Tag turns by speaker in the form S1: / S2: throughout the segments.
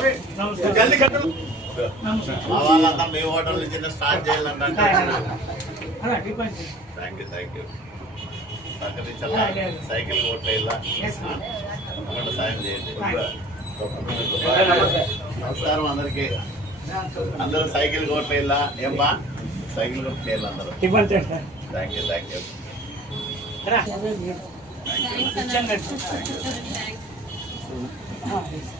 S1: కట్టు వాళ్ళంతా మీ హోటల్ నుంచి స్టార్ట్ చేయాలంటే థ్యాంక్ యూ థ్యాంక్ యూ సహకరించాలా సైకిల్ సాయం చేయండి. నమస్కారం అందరికి. అందరూ సైకిల్ కొట్టేలా ఏమ్మా సైకిల్ కొట్టేయాలి అందరూ. థ్యాంక్ యూ థ్యాంక్ యూ సహకారం ఉండాలా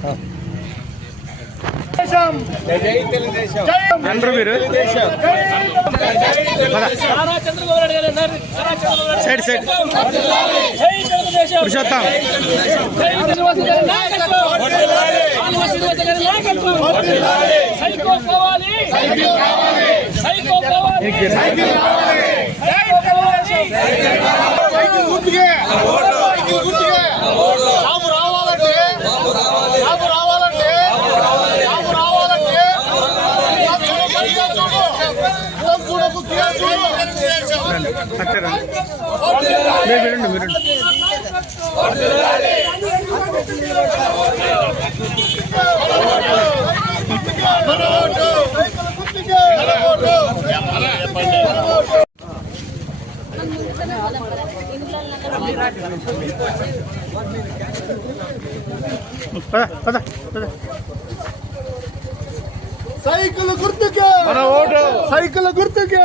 S2: Huh? అందరూ
S3: మీరు సైడ్
S2: సైడ్
S3: పురుషోత్తం.
S2: సైకో పోవాలి సైకో పోవాలి సైకో పోవాలి
S3: రండి మీరు వినండి మీరు పద పద పద.
S4: సైకిల్ గుర్తుకే.
S3: మన ఓటు.
S4: సైకిల్ గుర్తుకే.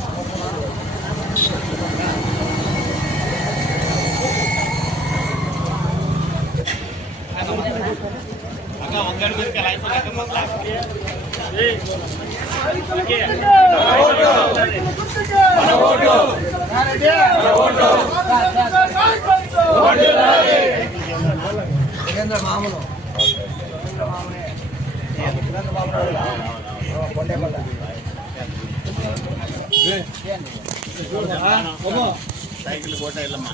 S4: సైకిల్ గుర్తుకే
S1: సైకిల్ కోట వెళ్ళమ్మా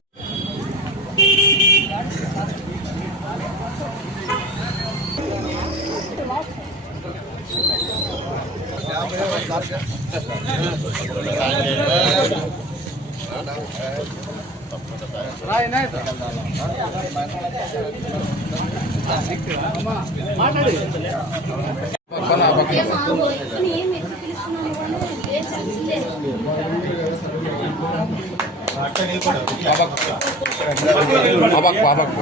S1: భయ్యా సాయం చేయాలి
S5: బాబాక్